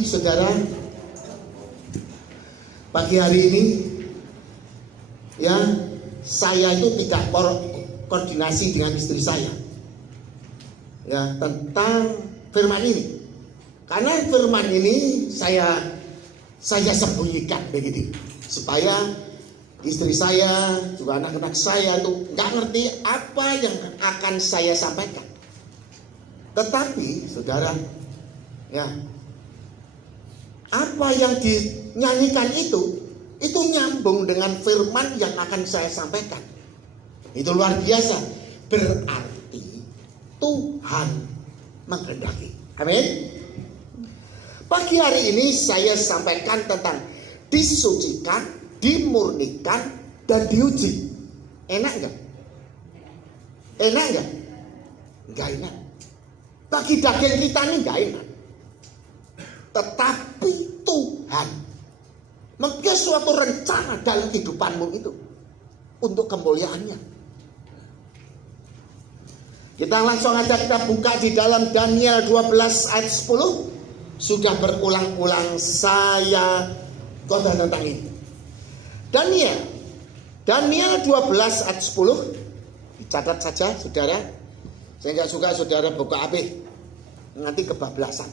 Tetapi saudara, pagi hari ini ya, saya itu tidak koordinasi dengan istri saya ya tentang firman ini. Karena firman ini saya sembunyikan begitu, supaya istri saya juga anak-anak saya itu nggak ngerti apa yang akan saya sampaikan. Tetapi saudara, ya, apa yang dinyanyikan itu nyambung dengan firman yang akan saya sampaikan. Itu luar biasa. Berarti Tuhan menghendaki. Amin. Pagi hari ini saya sampaikan tentang disucikan, dimurnikan, dan diuji. Enak nggak? Enak nggak? Nggak enak. Bagi daging kita ini nggak enak. Tetapi Tuhan mempunyai suatu rencana dalam kehidupanmu itu untuk kemuliaannya. Kita langsung aja kita buka di dalam Daniel 12 ayat 10. Sudah berulang-ulang saya khotbah tentang ini. Daniel 12 ayat 10. Dicatat saja saudara. Saya nggak suka saudara buka HP nanti kebablasan.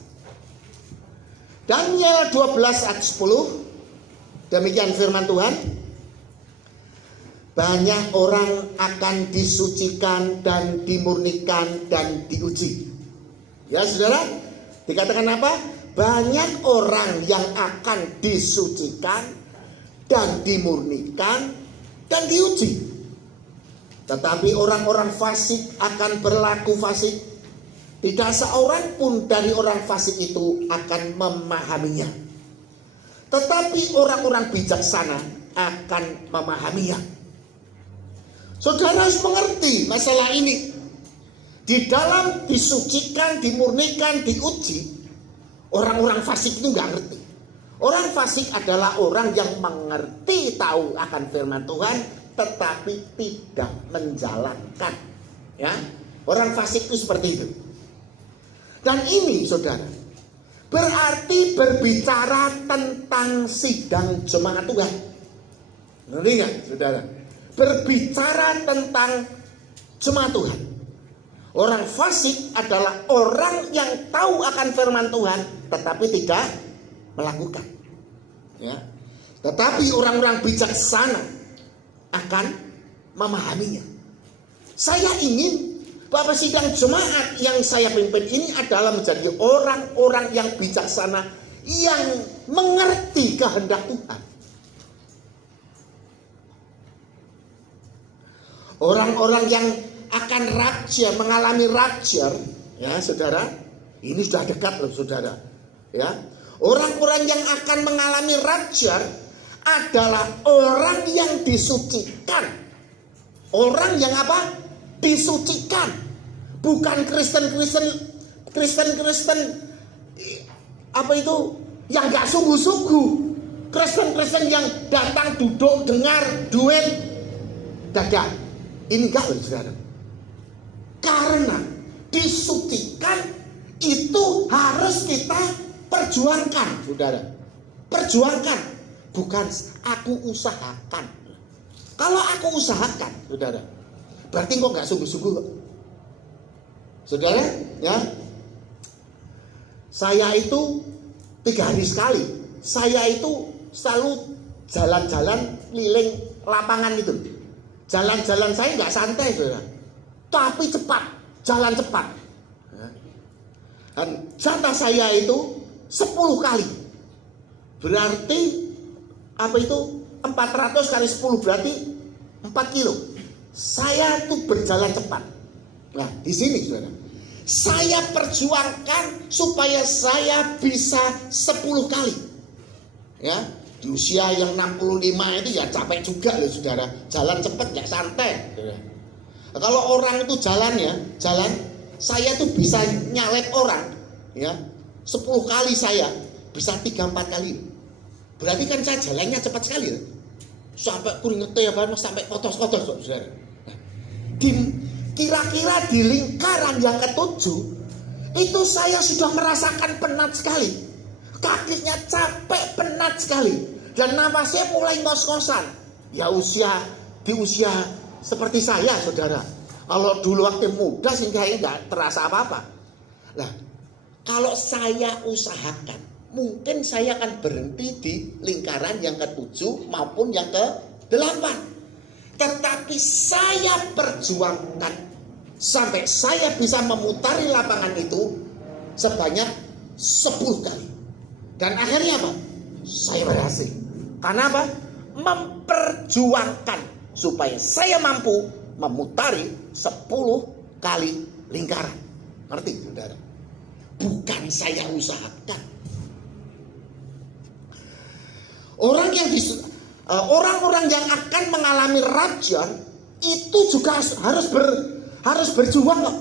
Daniel 12 ayat 10. Demikian firman Tuhan. Banyak orang akan disucikan dan dimurnikan dan diuji. Ya saudara, dikatakan apa? Banyak orang yang akan disucikan dan dimurnikan dan diuji. Tetapi orang-orang fasik akan berlaku fasik. Tidak seorang pun dari orang fasik itu akan memahaminya. Tetapi orang-orang bijaksana akan memahaminya. Saudara harus mengerti masalah ini. Di dalam disucikan, dimurnikan, diuji, orang-orang fasik itu nggak ngerti. Orang fasik adalah orang yang mengerti, tahu akan firman Tuhan, tetapi tidak menjalankan. Ya, orang fasik itu seperti itu. Dan ini, saudara, berarti berbicara tentang sidang jemaat Tuhan. Ngerti nggak, saudara? Berbicara tentang jemaat Tuhan. Orang fasik adalah orang yang tahu akan firman Tuhan tetapi tidak melakukan. Ya. Tetapi orang-orang bijaksana akan memahaminya. Saya ingin bahwa sidang jemaat yang saya pimpin ini adalah menjadi orang-orang yang bijaksana yang mengerti kehendak Tuhan. Orang-orang yang akan rapture, mengalami rapture, ya saudara, ini sudah dekat loh saudara, ya. Orang-orang yang akan mengalami rapture adalah orang yang disucikan, orang yang apa? Disucikan, bukan Kristen apa itu yang nggak sungguh-sungguh, Kristen yang datang duduk dengar duit dagang, ini enggak loh saudara. Karena disucikan itu harus kita perjuangkan, saudara. Perjuangkan, bukan aku usahakan. Kalau aku usahakan, saudara, berarti kok nggak sungguh-sungguh, saudara. Ya, saya itu 3 hari sekali, saya itu selalu jalan-jalan keliling lapangan itu. Jalan-jalan saya nggak santai, saudara, tapi cepat, jalan cepat. Dan jatah saya itu 10 kali. Berarti apa itu? 400 kali 10 berarti 4 kilo. Saya tuh berjalan cepat. Nah, di sini saudara, saya perjuangkan supaya saya bisa 10 kali. Ya, di usia yang 65 itu ya capek juga loh saudara. Jalan cepat ya santai. Nah, kalau orang itu jalan, saya tuh bisa nyalep orang, ya 10 kali saya bisa 3-4 kali. Berarti kan saya jalannya cepat sekali, ya? Sampai keringetnya sampai kotos-kotos, saudara. Nah, kira-kira di lingkaran yang ke-7 itu saya sudah merasakan penat sekali. kakinya capek, penat sekali, dan nafasnya mulai ngos-ngosan. Ya di usia seperti saya, saudara. Kalau dulu waktu muda sih kayaknya nggak terasa apa-apa. Nah, kalau saya usahakan, mungkin saya akan berhenti di lingkaran yang ke-7 maupun yang ke-8. Tetapi saya perjuangkan sampai saya bisa memutari lapangan itu sebanyak 10 kali. Dan akhirnya apa? Saya berhasil. Karena apa? Memperjuangkan supaya saya mampu memutari 10 kali lingkaran. Ngerti, saudara? Bukan saya usahakan. Orang-orang yang akan mengalami rajian itu juga harus berjuang kok.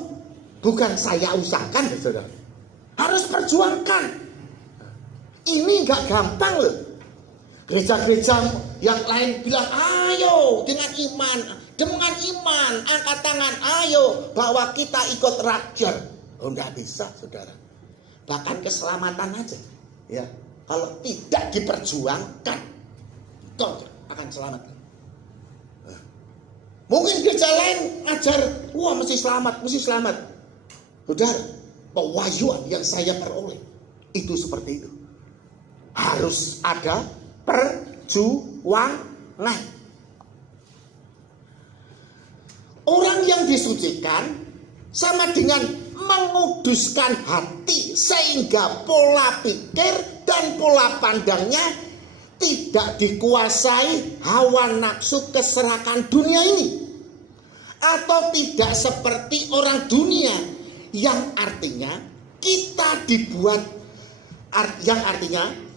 Bukan saya usahakan, saudara. Harus perjuangkan. Ini nggak gampang loh. Gereja-gereja yang lain bilang, ayo dengan iman, angkat tangan, ayo bahwa kita ikut rajian. Oh, nggak bisa, saudara. Bahkan keselamatan aja, ya. Kalau tidak diperjuangkan, kau akan selamat. Mungkin gereja lain ngajar, wah mesti selamat. Saudara, pewahyuan yang saya peroleh itu seperti itu. Harus ada perjuangan. Orang yang disucikan sama dengan menguduskan hati, sehingga pola pikir dan pola pandangnya tidak dikuasai hawa nafsu keserakan dunia ini, atau tidak seperti orang dunia yang artinya kita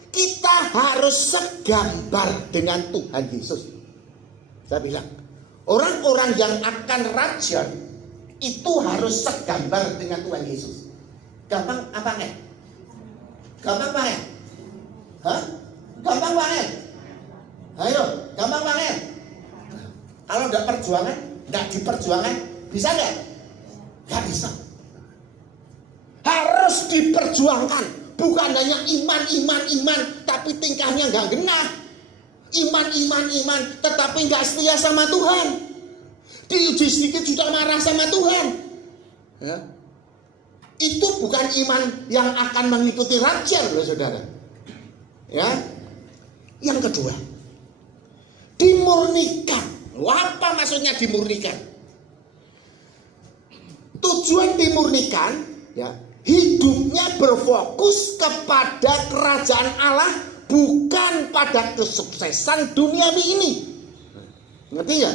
kita harus segambar dengan Tuhan Yesus. Saya bilang, orang-orang yang akan rajian itu harus segambar dengan Tuhan Yesus. Gampang apa enggak? Gampang apa ya? Hah? Gampang banget. Ayo, gampang banget. Kalau enggak diperjuangan, bisa enggak? Enggak bisa. Harus diperjuangkan. Bukan hanya iman, tapi tingkahnya enggak genah. Iman, tetapi enggak setia sama Tuhan. Diuji sedikit sudah marah sama Tuhan. Ya. Itu bukan iman yang akan mengikuti rajian, loh saudara. Ya. Yang kedua, dimurnikan. Apa maksudnya dimurnikan? Tujuan dimurnikan, ya, hidupnya berfokus kepada kerajaan Allah, bukan pada kesuksesan duniawi ini. Ngerti ya?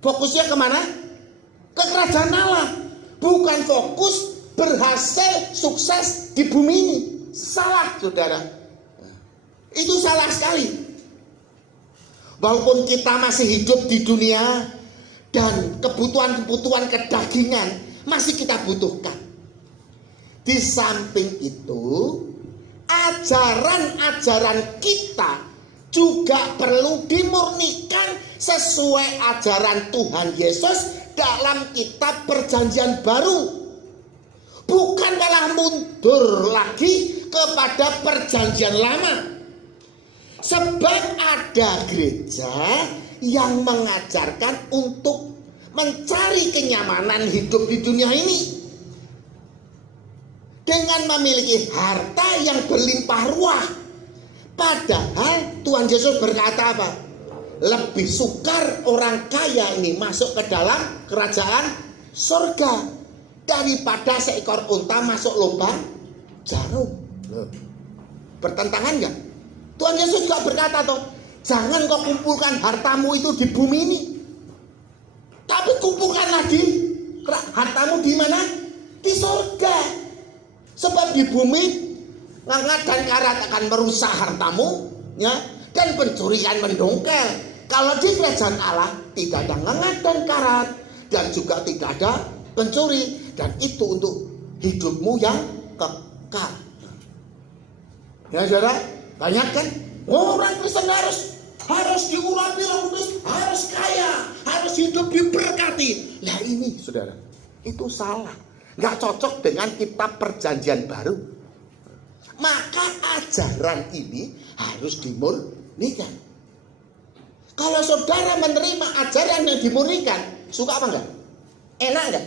Fokusnya kemana? Ke kerajaan Allah. Bukan fokus berhasil sukses di bumi ini. Salah, saudara. Itu salah sekali. Walaupun kita masih hidup di dunia dan kebutuhan-kebutuhan kedagingan masih kita butuhkan. Di samping itu, ajaran-ajaran kita juga perlu dimurnikan sesuai ajaran Tuhan Yesus dalam kitab Perjanjian Baru. Bukan malah mundur lagi kepada Perjanjian Lama. Sebab ada gereja yang mengajarkan untuk mencari kenyamanan hidup di dunia ini dengan memiliki harta yang berlimpah ruah. Padahal Tuhan Yesus berkata apa? Lebih sukar orang kaya ini masuk ke dalam kerajaan surga daripada seekor unta masuk lubang jarum. Bertentangan enggak? Tuhan Yesus juga berkata toh, jangan kau kumpulkan hartamu itu di bumi ini, tapi kumpulkanlah hartamu di mana? Di surga. Sebab di bumi ngengat dan karat akan merusak hartamu, ya, dan pencuri akan mendongkel. Kalau di kerajaan Allah tidak ada ngengat dan karat, dan juga tidak ada pencuri, dan itu untuk hidupmu yang kekal. Ya saudara, banyak kan orang Kristen harus diurapi Roh Kudus, harus kaya, harus hidup diberkati. Nah ini saudara, itu salah. Nggak cocok dengan kitab Perjanjian Baru. Maka ajaran ini harus dimurnikan. Kalau saudara menerima ajaran yang dimurnikan, suka apa enggak? Enak enggak?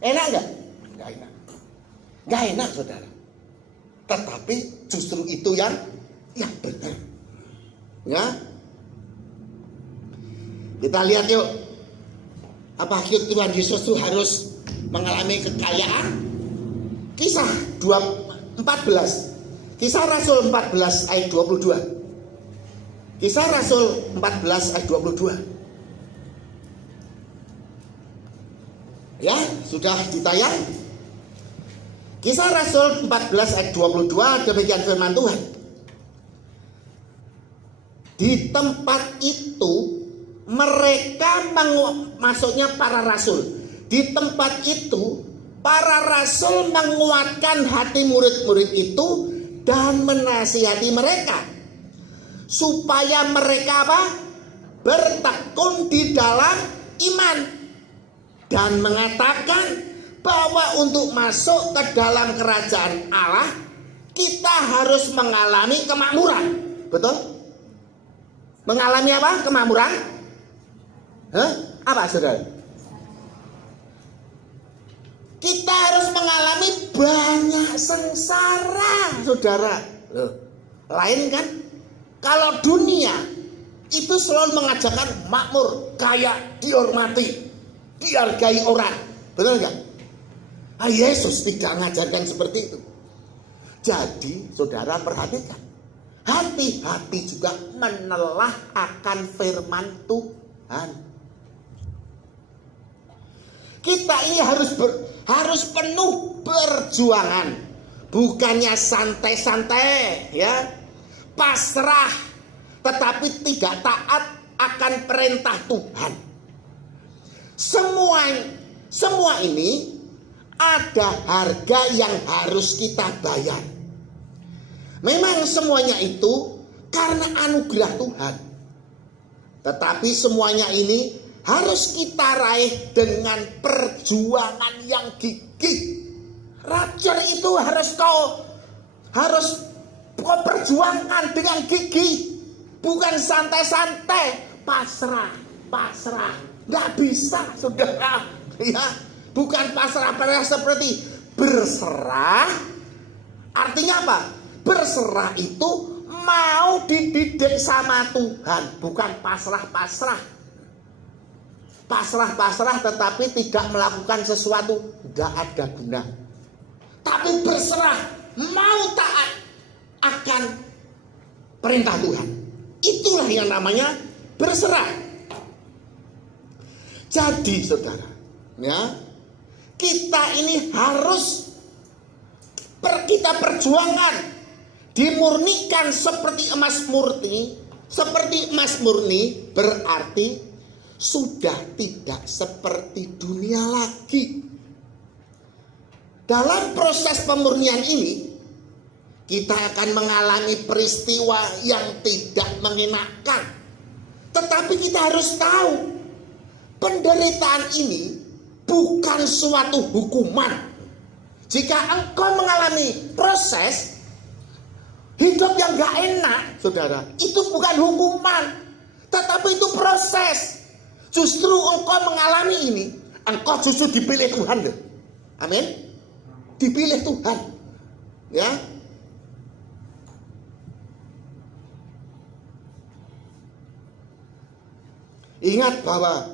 Enak enggak? Enggak enak. Enggak enak saudara. Tetapi justru itu yang benar. Ya. Kita lihat yuk. Apa Tuhan Yesus itu harus mengalami kekayaan? Kisah 14. Kisah Rasul 14 ayat 22. Kisah Rasul 14 ayat 22. Ya, sudah ditayang. Kisah Rasul 14 ayat 22, demikian firman Tuhan. Di tempat itu mereka maksudnya para rasul. Di tempat itu para rasul menguatkan hati murid-murid itu dan menasihati mereka supaya mereka apa? Bertekun di dalam iman dan mengatakan bahwa untuk masuk ke dalam kerajaan Allah kita harus mengalami kemakmuran. Betul? Mengalami apa? Kemakmuran? Apa saudara? Kita harus mengalami banyak sengsara, saudara. Loh, lain kan? Kalau dunia itu selalu mengajarkan makmur, kaya, dihormati, dihargai orang. Betul nggak? Yesus tidak mengajarkan seperti itu. Jadi, saudara perhatikan. Hati-hati juga menelah akan firman Tuhan. Kita ini harus penuh perjuangan, bukannya santai-santai, ya, pasrah, tetapi tidak taat akan perintah Tuhan. Semua ini ada harga yang harus kita bayar. Memang semuanya itu karena anugerah Tuhan, tetapi semuanya ini harus kita raih dengan perjuangan yang gigih. Raja itu harus kau perjuangkan dengan gigih, bukan santai-santai, pasrah. Nggak bisa, saudara. Ya, bukan pasrah seperti berserah. Artinya apa? Berserah itu mau dididik sama Tuhan, bukan pasrah. Pasrah tetapi tidak melakukan sesuatu, tidak ada guna. Tapi berserah, mau taat akan perintah Tuhan. Itulah yang namanya berserah. Jadi saudara, ya, kita ini harus kita perjuangkan, dimurnikan seperti emas murni. Seperti emas murni berarti sudah tidak seperti dunia lagi. Dalam proses pemurnian ini, kita akan mengalami peristiwa yang tidak mengenakan. Tetapi kita harus tahu, penderitaan ini bukan suatu hukuman. Jika engkau mengalami proses hidup yang gak enak, saudara, itu bukan hukuman, tetapi itu proses. Justru engkau mengalami ini, engkau justru dipilih Tuhan. Amin. Dipilih Tuhan. Ya. Ingat bahwa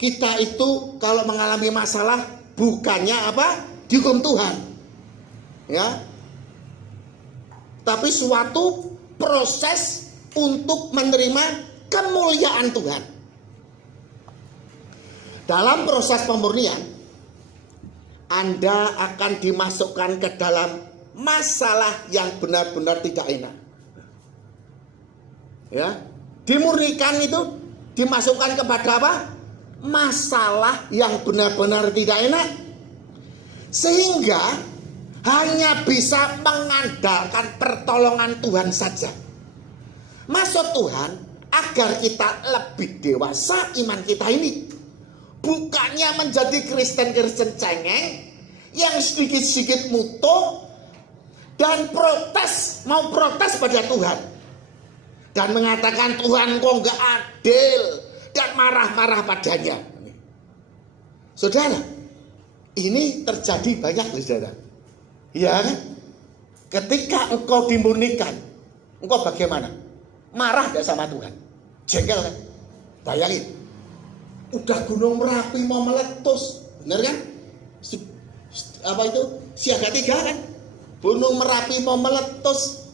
kita itu kalau mengalami masalah bukannya apa? Dihukum Tuhan. Ya. Tapi suatu proses untuk menerima kemuliaan Tuhan. Dalam proses pemurnian, Anda akan dimasukkan ke dalam masalah yang benar-benar tidak enak. Ya, dimurnikan itu dimasukkan kepada apa? Masalah yang benar-benar tidak enak. Sehingga hanya bisa mengandalkan pertolongan Tuhan saja. Maksud Tuhan agar kita lebih dewasa iman kita ini. Bukannya menjadi Kristen cengeng yang sedikit-sedikit mutu dan mau protes pada Tuhan dan mengatakan Tuhan kok nggak adil dan marah-marah padanya. Saudara, ini terjadi banyak, saudara. Ya kan? Ketika engkau dimurnikan, engkau bagaimana? Marah gak sama Tuhan? Jengkel kan? Bayangin, udah Gunung Merapi mau meletus, bener kan? Apa itu? Siaga 3 kan? Gunung Merapi mau meletus,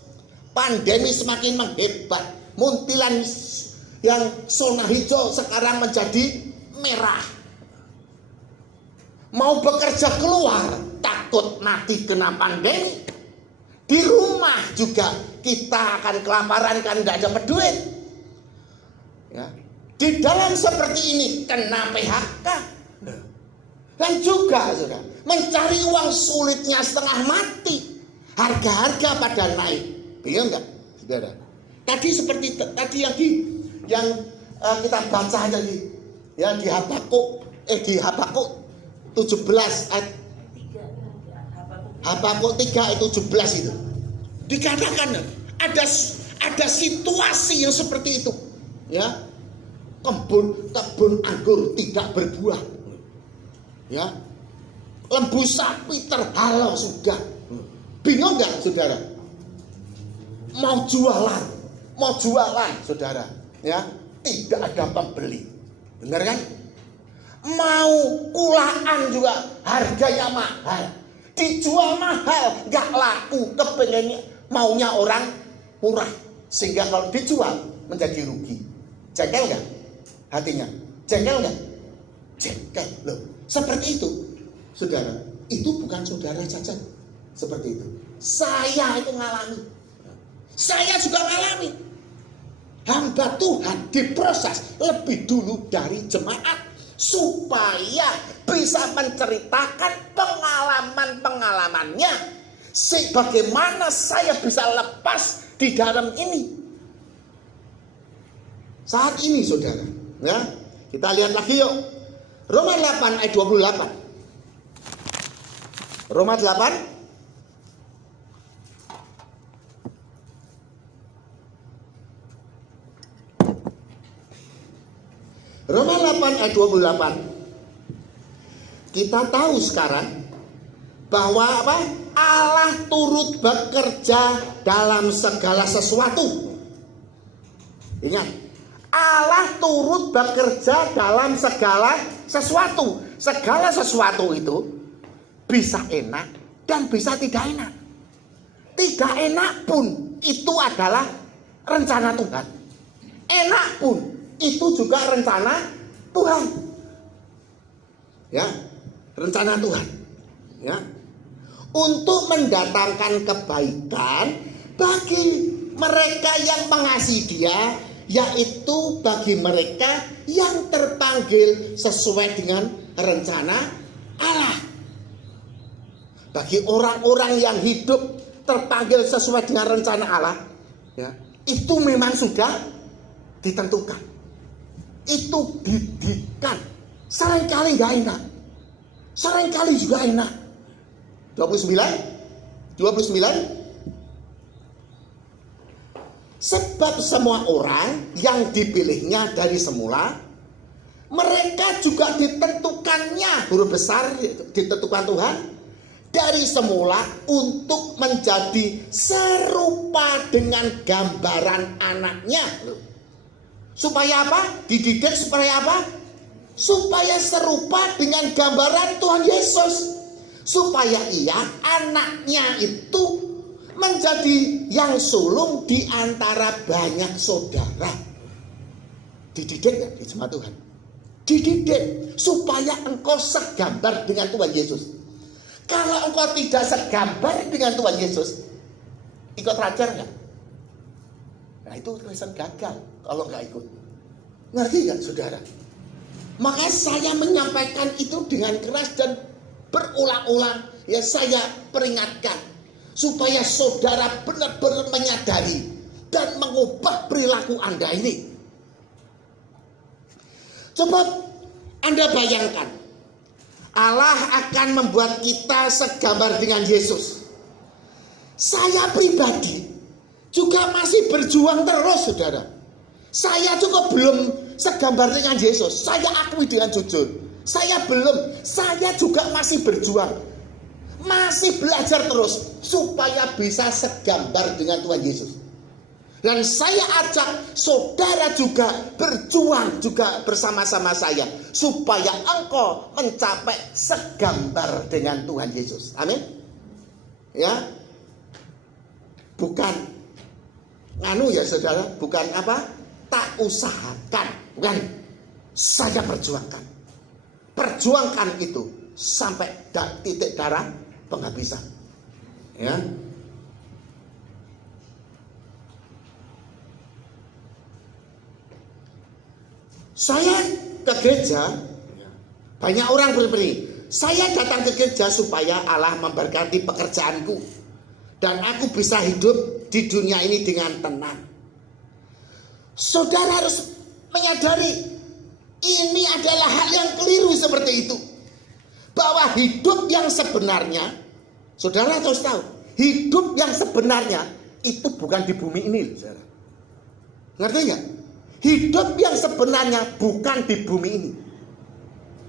pandemi semakin menghebat, muntilan yang zona hijau sekarang menjadi merah. Mau bekerja keluar, takut mati kena pandemi. Di rumah juga kita akan kelaparan kan tidak dapat duit. Ya. Di dalam seperti ini kena PHK. Dan juga saudara, mencari uang sulitnya setengah mati. Harga-harga pada naik. Bingung nggak, saudara? Tadi seperti tadi yang kita baca tadi, ya di Habakuk 17 ayat Habakuk 3 ayat 17 itu dikatakan ada situasi yang seperti itu, ya. Kebun anggur tidak berbuah, ya. Lembu sapi terhalau sudah. Bingung nggak, saudara? Mau jualan, saudara, ya, tidak ada pembeli, benar kan? Mau kulaan juga harganya mahal, dijual mahal, nggak laku, kepengennya maunya orang murah, sehingga kalau dijual menjadi rugi. Jengkel nggak hatinya? Jengkel nggak? Jengkel loh. Seperti itu, saudara. Itu bukan saudara saja seperti itu. Saya itu ngalami. Saya juga ngalami. Hamba Tuhan diproses lebih dulu dari jemaat supaya bisa menceritakan pengalaman-pengalamannya, bagaimana saya bisa lepas di dalam ini. Saat ini, saudara, ya, kita lihat lagi yuk. Roma 8 ayat 28. Roma 8 Roma 8 ayat 28. Kita tahu sekarang bahwa apa? Allah turut bekerja dalam segala sesuatu. Ingat, Allah turut bekerja dalam segala sesuatu. Segala sesuatu itu bisa enak dan bisa tidak enak. Tidak enak pun itu adalah rencana Tuhan. Enak pun itu juga rencana Tuhan. Ya, rencana Tuhan. Ya. Untuk mendatangkan kebaikan bagi mereka yang mengasihi Dia, yaitu bagi mereka yang terpanggil sesuai dengan rencana Allah. Bagi orang-orang yang hidup terpanggil sesuai dengan rencana Allah, ya, itu memang sudah ditentukan. Itu didikan. Seringkali gak enak, seringkali juga enak. 29 sebab semua orang yang dipilihnya dari semula, mereka juga ditentukannya, huruf besar ditentukan Tuhan, dari semula untuk menjadi serupa dengan gambaran anaknya. Supaya apa? Dididik supaya apa? Supaya serupa dengan gambaran Tuhan Yesus. Supaya ia, anaknya itu, menjadi yang sulung di antara banyak saudara. Dididik ya di jemaat Tuhan. Dididik supaya engkau segambar dengan Tuhan Yesus. Kalau engkau tidak segambar dengan Tuhan Yesus, ikut rajar nggak? Nah itu Kristen gagal kalau nggak ikut. Ngerti nggak, saudara? Maka saya menyampaikan itu dengan keras dan berulang-ulang. Ya, saya peringatkan supaya saudara benar-benar menyadari dan mengubah perilaku Anda ini. Coba Anda bayangkan, Allah akan membuat kita segambar dengan Yesus. Saya pribadi juga masih berjuang terus, saudara. Saya juga belum segambar dengan Yesus. Saya akui dengan jujur, saya belum. Saya juga masih berjuang, masih belajar terus supaya bisa segambar dengan Tuhan Yesus. Dan saya ajak saudara juga berjuang juga bersama-sama saya supaya engkau mencapai segambar dengan Tuhan Yesus. Amin. Ya. Bukan nganu ya saudara, bukan apa? Tak usahakan, bukan. Saya perjuangkan. Perjuangkan itu sampai titik darah penghabisan. Ya. Saya ke gereja, banyak orang berpikir, saya datang ke gereja supaya Allah memberkati pekerjaanku dan aku bisa hidup di dunia ini dengan tenang. Saudara harus menyadari ini adalah hal yang keliru seperti itu. Bahwa hidup yang sebenarnya, saudara harus tahu, hidup yang sebenarnya itu bukan di bumi ini, saudara. Ngerti nggak? Hidup yang sebenarnya bukan di bumi ini.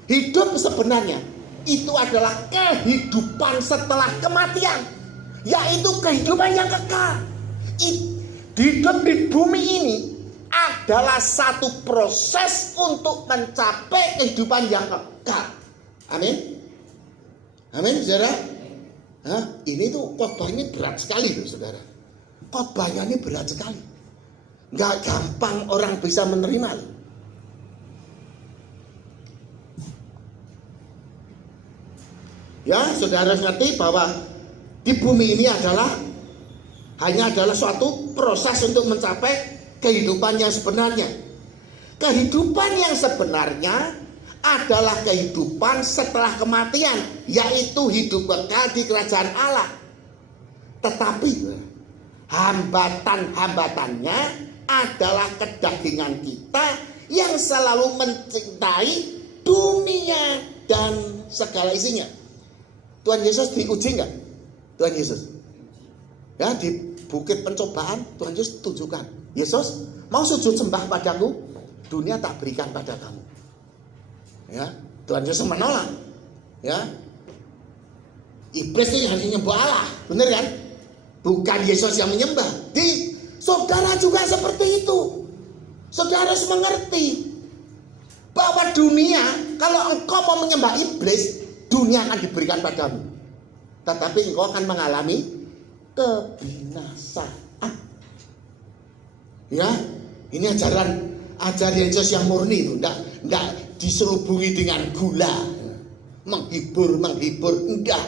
Hidup sebenarnya itu adalah kehidupan setelah kematian, yaitu kehidupan yang kekal. Hidup di bumi ini adalah satu proses untuk mencapai kehidupan yang kekal. Amin. Amin, saudara. Ini tuh khotbah ini berat sekali loh, saudara. Khotbahnya ini berat sekali. Gak gampang orang bisa menerima. Ya, saudara harus ngerti bahwa di bumi ini hanya adalah suatu proses untuk mencapai kehidupan yang sebenarnya. Kehidupan yang sebenarnya adalah kehidupan setelah kematian, yaitu hidup kekal di kerajaan Allah. Tetapi hambatan-hambatannya adalah kedagingan kita yang selalu mencintai dunia dan segala isinya. Tuhan Yesus diuji nggak? Tuhan Yesus, ya, di bukit pencobaan Tuhan Yesus tunjukkan, Yesus mau sujud sembah padaku, dunia tak berikan pada kamu. Ya, Tuhan Yesus menolak. Ya, iblis itu yang menyembah Allah, benar kan? Bukan Yesus yang menyembah. Saudara juga seperti itu. Saudara harus mengerti bahwa dunia, kalau engkau mau menyembah iblis, dunia akan diberikan padamu, tetapi engkau akan mengalami kebinasaan. Ya, ini ajaran Yesus yang murni itu, enggak diselubungi dengan gula, menghibur, enggak.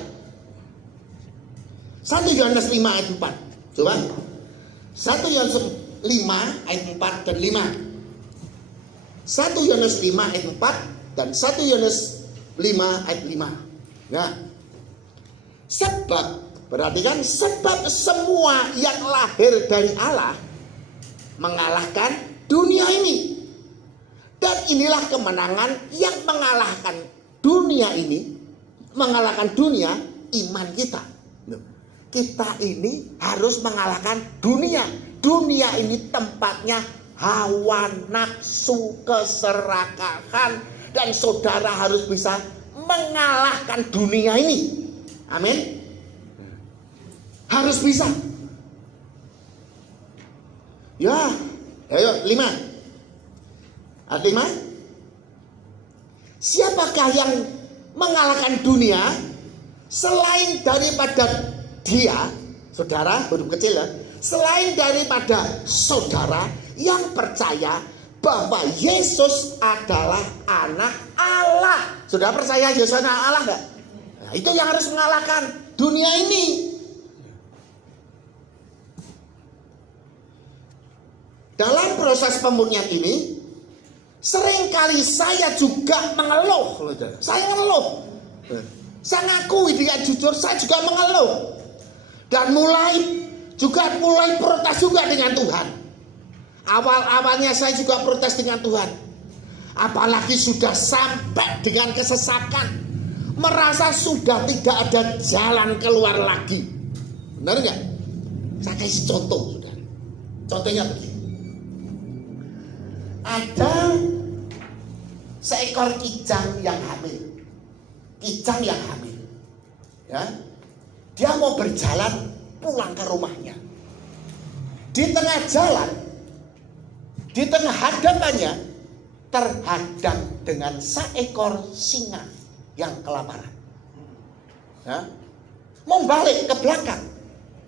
1 Yohanes 5 ayat 4. Coba 1 Yohanes 5 ayat 4 dan 5. 1 Yohanes 5 ayat 4 dan 1 Yohanes 5 ayat 5. Nah, sebab, perhatikan, sebab semua yang lahir dari Allah mengalahkan dunia ini. Dan inilah kemenangan yang mengalahkan dunia ini, mengalahkan dunia, iman kita. Kita ini harus mengalahkan dunia. Dunia ini tempatnya hawa nafsu, keserakahan, dan saudara harus bisa mengalahkan dunia ini. Amin. Harus bisa. Ya, ayo 5. Ayat 5. Siapakah yang mengalahkan dunia selain daripada dia, saudara, huruf kecil ya, selain daripada saudara yang percaya bahwa Yesus adalah anak Allah. Saudara percaya Yesus anak Allah enggak? Nah, itu yang harus mengalahkan dunia ini. Dalam proses pemurnian ini, seringkali saya juga mengeluh. Saya mengeluh. Saya ngakui dengan jujur, saya juga mengeluh. Dan mulai protes juga dengan Tuhan. Awalnya saya juga protes dengan Tuhan. Apalagi sudah sampai dengan kesesakan, merasa sudah tidak ada jalan keluar lagi. Benar nggak? Saya kasih contoh, saudara. Contohnya begini. Ada seekor kijang yang hamil. Kijang yang hamil. Ya. Dia mau berjalan pulang ke rumahnya. Di tengah jalan, di tengah hadapannya terhadang dengan seekor singa yang kelaparan. Ya. Mau balik ke belakang.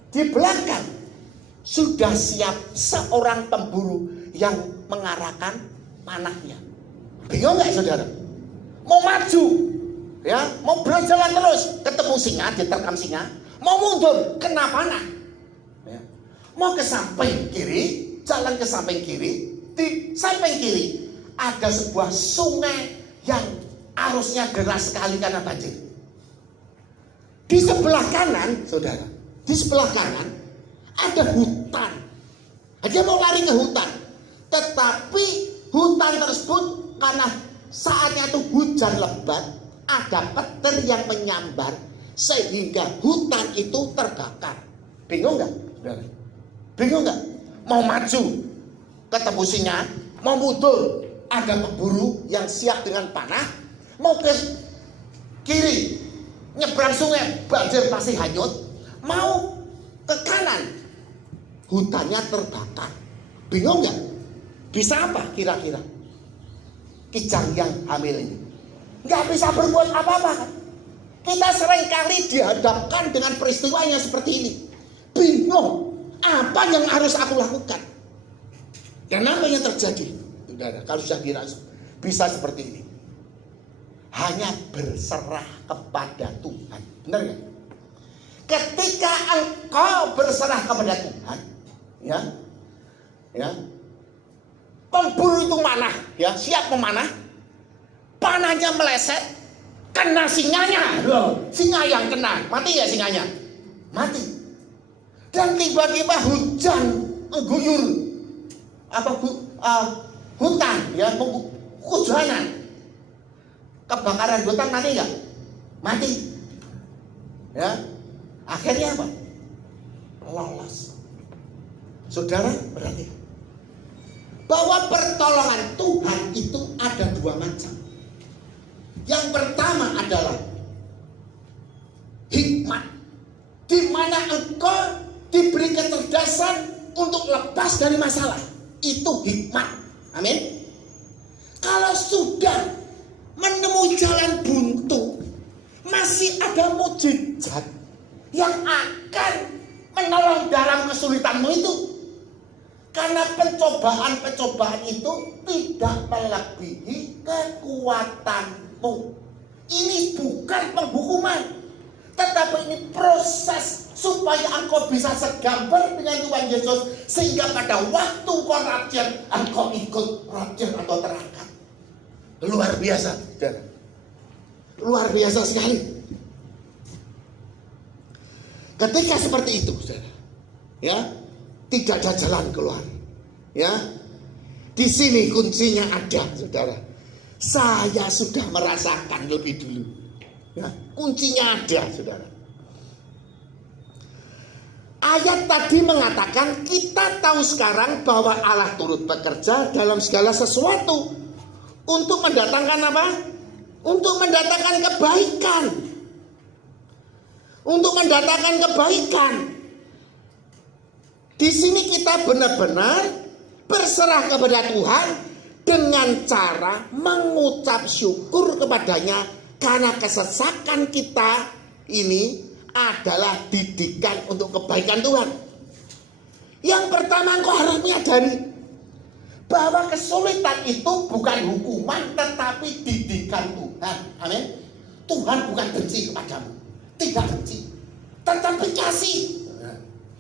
Di belakang sudah siap seorang pemburu yang mengarahkan panahnya. Bingung nggak saudara? Mau maju, ya, mau berjalan terus, ketemu singa, diterkam singa. Mau mundur, kena panah. Ya. Mau ke samping kiri, jalan ke samping kiri. Di samping kiri ada sebuah sungai yang arusnya deras sekali karena banjir. Di sebelah kanan, saudara, di sebelah kanan ada hutan. Dia mau lari ke hutan, tetapi hutan tersebut karena saatnya itu hujan lebat, ada petir yang menyambar sehingga hutan itu terbakar. Bingung nggak? Bingung nggak? Mau maju, ketemu singa, mau mundur, ada pemburu yang siap dengan panah, mau ke kiri, nyebrang sungai, banjir pasti hanyut, mau ke kanan, hutannya terbakar. Bingung nggak? Bisa apa kira-kira? Kijang yang hamil ini nggak bisa berbuat apa-apa kan? Kita seringkali dihadapkan dengan peristiwa yang seperti ini. Bingung, apa yang harus aku lakukan? Dan apa yang terjadi? Saudara, kalau sudah kira bisa seperti ini, hanya berserah kepada Tuhan. Benar ya? Ketika engkau berserah kepada Tuhan, ya, pemburu itu manah, ya, siap memanah, panahnya meleset, kena singanya, loh, singa yang kena, mati ya singanya, mati. Dan tiba-tiba hujan mengguyur hutan, ya, kehujanan, kebakaran hutan, mati nggak? Mati, ya. Akhirnya apa? Lolos. Saudara, berarti bahwa pertolongan Tuhan itu ada dua macam. Yang pertama adalah hikmat, di mana engkau diberi kecerdasan untuk lepas dari masalah. Itu hikmat. Amin. Kalau sudah menemui jalan buntu, masih ada mukjizat yang akan menolong dalam kesulitanmu itu. Karena pencobaan-pencobaan itu tidak melebihi kekuatanmu. Ini bukan penghukuman, tetapi ini proses supaya engkau bisa segambar dengan Tuhan Yesus, sehingga pada waktu engkau rapture, engkau ikut rapture atau terangkat. Luar biasa, saudara. Luar biasa sekali. Ketika seperti itu, saudara, ya, tidak ada jalan keluar, ya. Di sini kuncinya ada, saudara. Saya sudah merasakan lebih dulu, ya. Kuncinya ada, saudara. Ayat tadi mengatakan kita tahu sekarang bahwa Allah turut bekerja dalam segala sesuatu untuk mendatangkan apa? Untuk mendatangkan kebaikan. Untuk mendatangkan kebaikan. Di sini kita benar-benar berserah kepada Tuhan dengan cara mengucap syukur kepadanya, karena kesesakan kita ini adalah didikan untuk kebaikan Tuhan. Yang pertama, engkau harus menyadari bahwa kesulitan itu bukan hukuman, tetapi didikan Tuhan. Amin. Tuhan bukan benci kepadamu, tidak benci, tetapi kasih.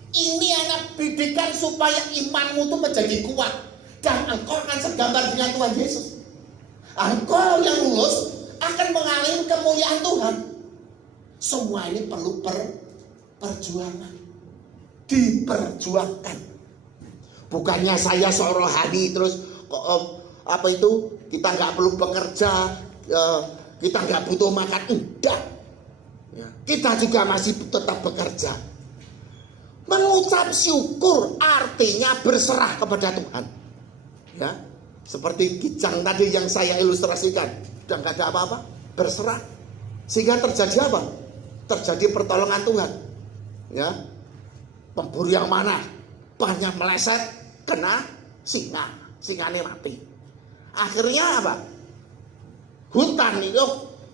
Ini anak didikan supaya imanmu itu menjadi kuat, dan engkau akan segambar dengan Tuhan Yesus. Engkau yang lulus akan mengalami kemuliaan Tuhan. Semua ini perlu perjuangan, diperjuangkan. Bukannya saya seorang rohani terus apa itu kita nggak perlu bekerja, kita nggak butuh makan, enggak. Kita juga masih tetap bekerja. Mengucap syukur artinya berserah kepada Tuhan. Ya, seperti kijang tadi yang saya ilustrasikan, dan gak ada apa-apa, berserah. Sehingga terjadi apa? Terjadi pertolongan Tuhan. Ya, pemburu yang mana banyak meleset, kena singa, singanya mati. Akhirnya apa? Hutan itu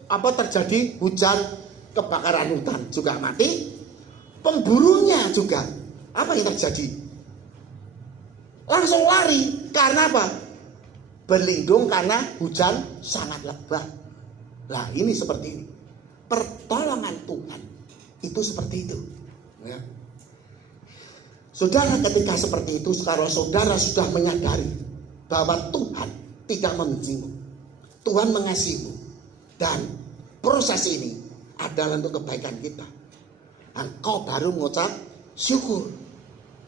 terjadi hujan, kebakaran hutan juga mati. Pemburunya juga apa yang terjadi? Langsung lari. Karena apa? Berlindung karena hujan sangat lebat. Nah ini seperti ini. Pertolongan Tuhan itu seperti itu. Ya. Saudara, ketika seperti itu, sekarang saudara sudah menyadari bahwa Tuhan tidak membencimu, Tuhan mengasihimu, dan proses ini adalah untuk kebaikan kita. Engkau baru mengucap syukur.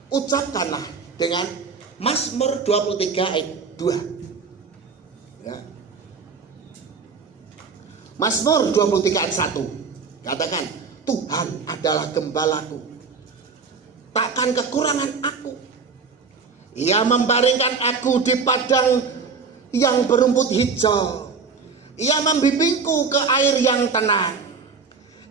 Ucapkanlah dengan Mazmur 23 ayat 2. Ya. Mazmur 23 ayat 1. Katakan, Tuhan adalah gembalaku, takkan kekurangan aku. Ia membaringkan aku di padang yang berumput hijau. Ia membimbingku ke air yang tenang.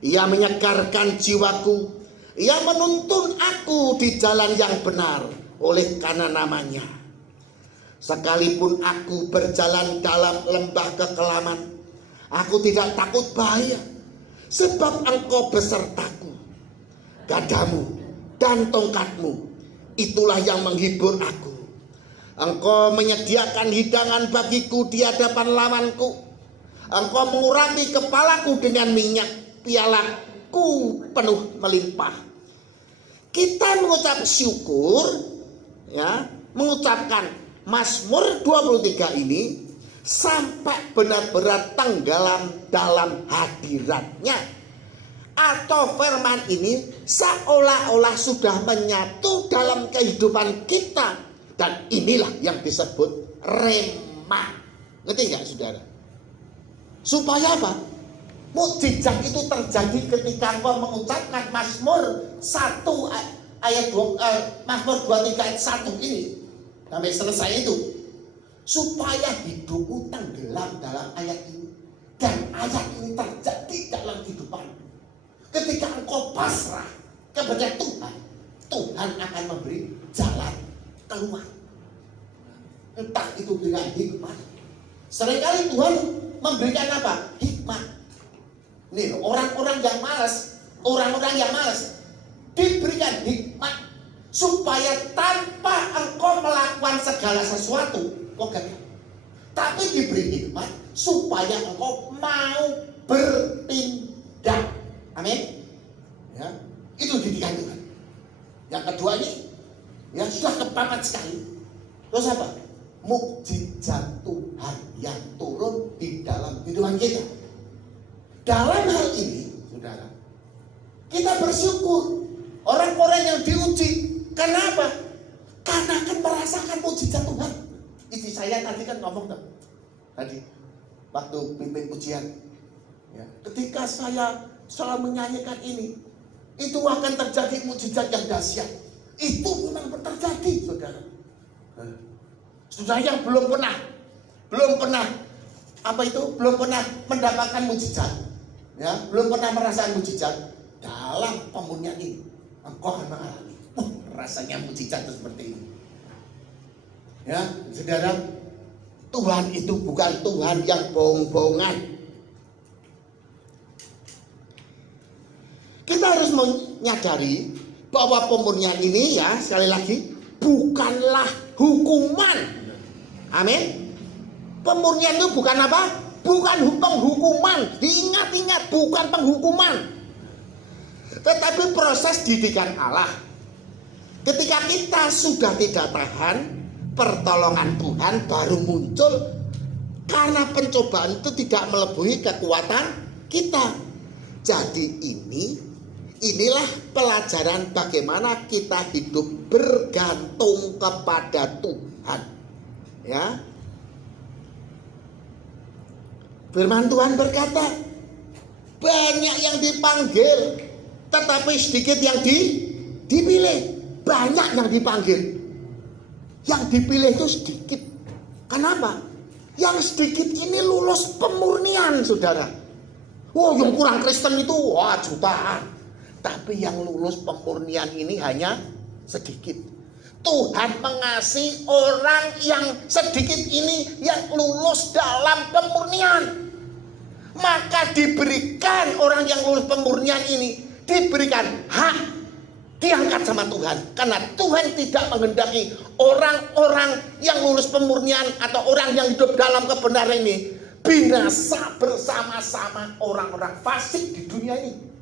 Ia menyegarkan jiwaku. Ia menuntun aku di jalan yang benar oleh karena namanya. Sekalipun aku berjalan dalam lembah kekelaman, aku tidak takut bahaya, sebab Engkau besertaku. Gadamu dan tongkatmu, itulah yang menghibur aku. Engkau menyediakan hidangan bagiku di hadapan lawanku. Engkau mengurapi kepalaku dengan minyak, pialaku penuh melimpah. Kita mengucap syukur, ya, mengucapkan Mazmur 23 ini sampai benar-benar tenggelam dalam hadiratnya. Atau firman ini seolah-olah sudah menyatu dalam kehidupan kita. Dan inilah yang disebut rema. Ngerti gak saudara? Supaya apa? Mukjizat itu terjadi ketika engkau mengucapkan Mazmur 1 ayat 2, Mazmur 23 ayat 1 ini sampai selesai itu, supaya hidupmu tenggelam dalam ayat ini, dan ayat ini terjadi dalam kehidupanmu. Ketika engkau pasrah kepada Tuhan, Tuhan akan memberi jalan keluar. Entah itu dengan hikmat. Seringkali Tuhan memberikan apa? Hikmat. Nih, orang-orang yang malas diberikan hikmat supaya tanpa engkau melakukan segala sesuatu kau gagal. Tapi diberi hikmat supaya engkau mau bertindak. Amin. Ya, itu didikan Tuhan. Yang kedua ini, ya sudah kepamat sekali. Terus apa? Mukjizat Tuhan yang turun di dalam kehidupan kita. Dalam hal ini, saudara, kita bersyukur. Orang-orang yang diuji, kenapa? Karena akan merasakan mukjizat Tuhan. Istri saya tadi kan ngomong tadi waktu pimpin ujian, ya, ketika saya selalu menyanyikan ini, itu akan terjadi mukjizat yang dahsyat. Itu memang terjadi, saudara. Saudara yang belum pernah mendapatkan mukjizat, ya, belum pernah merasakan mukjizat dalam pemurnian ini, engkau akan mengalami rasanya mukjizat seperti ini. Ya, saudara, Tuhan itu bukan Tuhan yang bohong-bohongan. Kita harus menyadari bahwa pemurnian ini, ya, sekali lagi, bukanlah hukuman. Amin. Pemurnian itu bukan apa? Bukan penghukuman. Diingat-ingat, bukan penghukuman, tetapi proses didikan Allah. Ketika kita sudah tidak tahan, pertolongan Tuhan baru muncul, karena pencobaan itu tidak melebihi kekuatan kita. Jadi inilah pelajaran bagaimana kita hidup bergantung kepada Tuhan. Ya. Firman Tuhan berkata, banyak yang dipanggil, tetapi sedikit yang dipilih, banyak yang dipanggil. Yang dipilih itu sedikit. Kenapa? Yang sedikit ini lulus pemurnian, saudara. Wah, yang kurang Kristen itu jutaan. Tapi yang lulus pemurnian ini hanya sedikit. Tuhan mengasihi orang yang sedikit ini yang lulus dalam pemurnian. Maka diberikan orang yang lulus pemurnian ini, diberikan hak, diangkat sama Tuhan. Karena Tuhan tidak menghendaki orang-orang yang lulus pemurnian atau orang yang hidup dalam kebenaran ini binasa bersama-sama orang-orang fasik di dunia ini.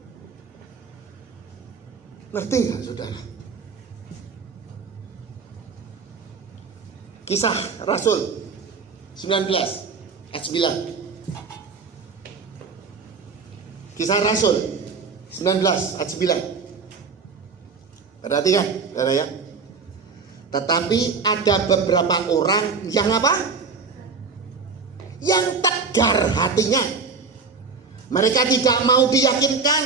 Ngerti nggak, saudara? Kisah Rasul 19 ayat 9. Kisah Rasul 19 ayat 9. Perhatikan, saudara ya. Tetapi ada beberapa orang yang apa? Yang tegar hatinya. Mereka tidak mau diyakinkan,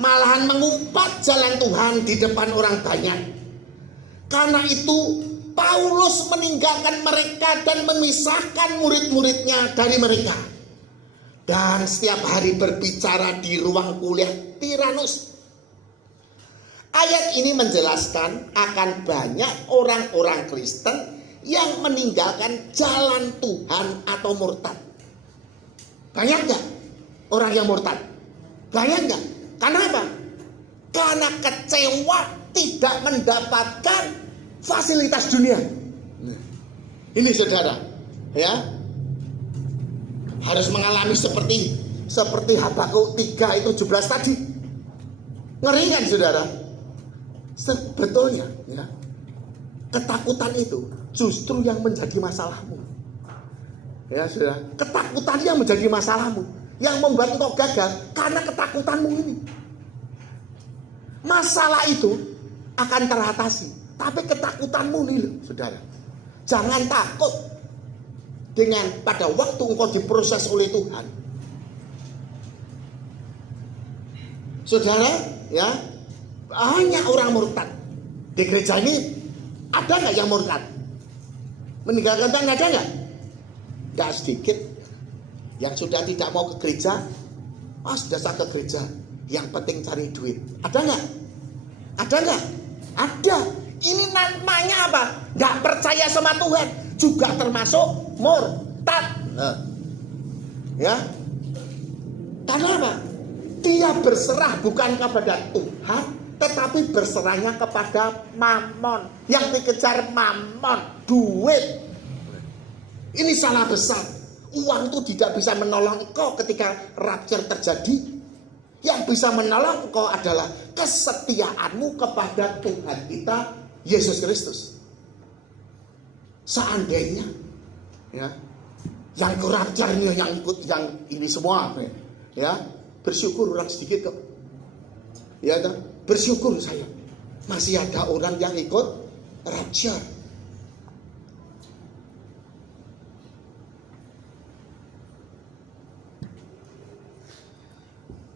malahan mengumpat jalan Tuhan di depan orang banyak. Karena itu Paulus meninggalkan mereka dan memisahkan murid-muridnya dari mereka. Dan setiap hari berbicara di ruang kuliah Tiranus. Ayat ini menjelaskan akan banyak orang-orang Kristen yang meninggalkan jalan Tuhan atau murtad. Banyak gak orang yang murtad? Banyak gak? Kenapa? Karena kecewa tidak mendapatkan fasilitas dunia. Ini saudara, ya, harus mengalami seperti Habakuk 3 itu 17 tadi. Ngeri kan, saudara? Sebetulnya, ya, ketakutan itu justru yang menjadi masalahmu. Ya, saudara, ketakutan yang menjadi masalahmu, yang membuat engkau gagal karena ketakutanmu ini. Masalah itu akan teratasi, tapi ketakutanmu nih, saudara. Jangan takut dengan pada waktu engkau diproses oleh Tuhan. Saudara, ya, banyak orang murtad di gereja ini. Ada nggak yang murtad? Meninggalkan Tuhan ada nggak? Nggak sedikit. Yang sudah tidak mau ke gereja, sudah saya ke gereja, yang penting cari duit. Ada nggak? Ada nggak? Ada. Ini namanya apa? Nggak percaya sama Tuhan, juga termasuk murtad. Ya. Karena apa? Dia berserah bukan kepada Tuhan, tetapi berserahnya kepada mamon. Yang dikejar mamon, duit. Ini salah besar. Uang itu tidak bisa menolong engkau ketika rapture terjadi. Yang bisa menolong engkau adalah kesetiaanmu kepada Tuhan kita, Yesus Kristus. Seandainya, ya, yang ikut rapture ini, yang ikut yang ini semua, ya, bersyukur orang sedikit kok. Ya, bersyukur saya. Masih ada orang yang ikut rapture.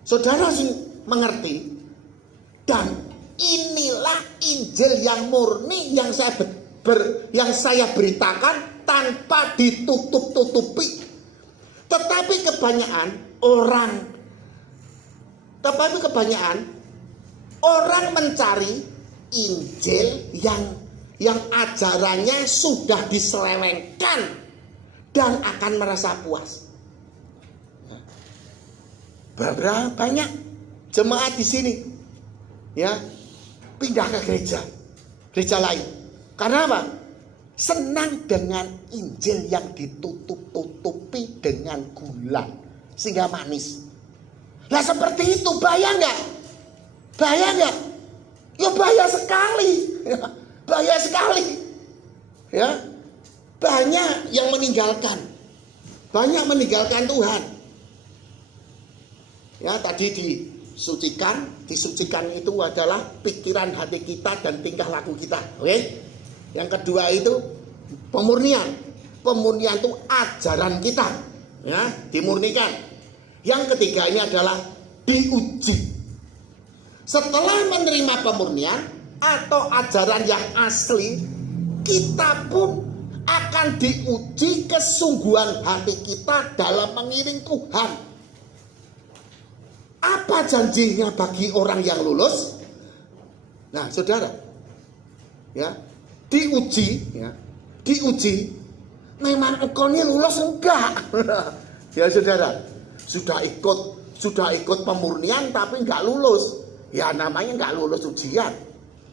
Saudara sih mengerti. Dan inilah Injil yang murni yang saya beritakan tanpa ditutup-tutupi. Tetapi kebanyakan orang mencari Injil yang ajarannya sudah diselewengkan dan akan merasa puas. Berapa banyak jemaat di sini, ya, pindah ke gereja lain. Karena apa? Senang dengan Injil yang ditutup-tutupi dengan gula sehingga manis. Nah, seperti itu bahaya nggak? Bahaya nggak? Ya bahaya sekali. Bahaya sekali. Ya, banyak yang meninggalkan. Banyak meninggalkan Tuhan. Ya, tadi disucikan itu adalah pikiran hati kita dan tingkah laku kita. Oke? Yang kedua itu pemurnian. Pemurnian itu ajaran kita, ya, dimurnikan. Yang ketiga ini adalah diuji. Setelah menerima pemurnian, atau ajaran yang asli, kita pun akan diuji kesungguhan hati kita dalam mengiring Tuhan. Apa janjinya bagi orang yang lulus? Nah, saudara, ya, diuji, memang engkau ini lulus enggak? Ya saudara, sudah ikut pemurnian tapi enggak lulus, ya namanya enggak lulus ujian,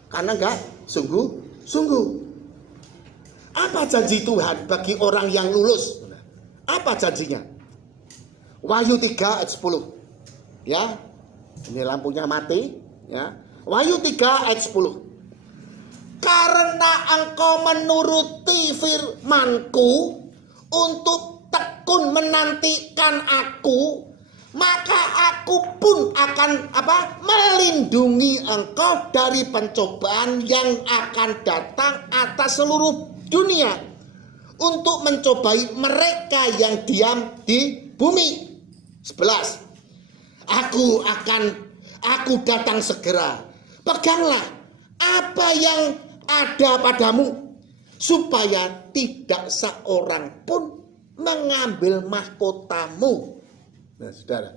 karena enggak sungguh. Apa janji Tuhan bagi orang yang lulus? Apa janjinya? Wahyu 3 ayat 10. Ya, ini lampunya mati. Ya, Wahyu 3 ayat 10. Karena engkau menuruti firman-Ku untuk tekun menantikan Aku, maka Aku pun akan melindungi engkau dari pencobaan yang akan datang atas seluruh dunia untuk mencobai mereka yang diam di bumi. 11. Aku datang segera. Peganglah apa yang ada padamu, supaya tidak seorang pun mengambil mahkotamu. Nah, saudara,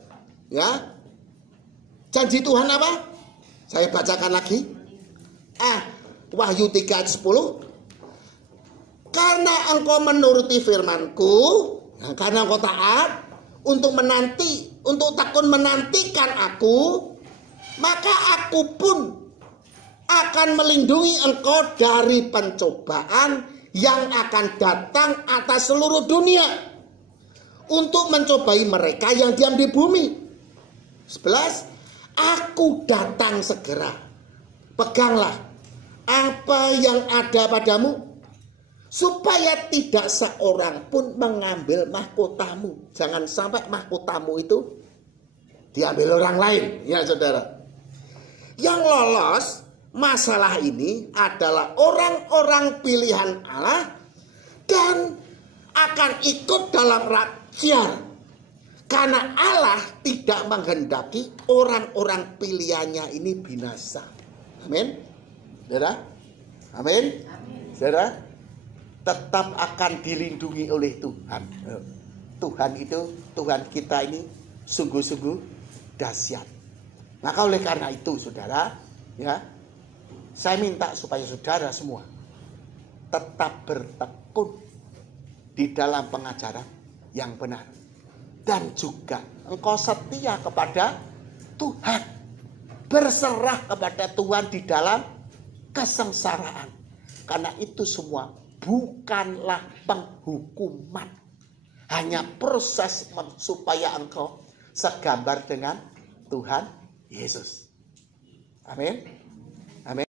ya, janji Tuhan apa? Saya bacakan lagi. Wahyu 3 ayat 10. Karena engkau menuruti firman-Ku, karena engkau taat untuk takun menantikan Aku, maka Aku pun akan melindungi engkau dari pencobaan yang akan datang atas seluruh dunia untuk mencobai mereka yang diam di bumi. 11. Aku datang segera. Peganglah apa yang ada padamu, supaya tidak seorang pun mengambil mahkotamu. Jangan sampai mahkotamu itu diambil orang lain, ya saudara. Yang lolos masalah ini adalah orang-orang pilihan Allah dan akan ikut dalam rakyat, karena Allah tidak menghendaki orang-orang pilihannya ini binasa. Amin, saudara. Amin, saudara. Tetap akan dilindungi oleh Tuhan. Tuhan kita ini sungguh-sungguh dahsyat. Maka oleh karena itu, saudara, ya, saya minta supaya saudara semua tetap bertekun di dalam pengajaran yang benar, dan juga engkau setia kepada Tuhan, berserah kepada Tuhan di dalam kesengsaraan, karena itu semua bukanlah penghukuman, hanya proses supaya engkau segambar dengan Tuhan Yesus. Amin.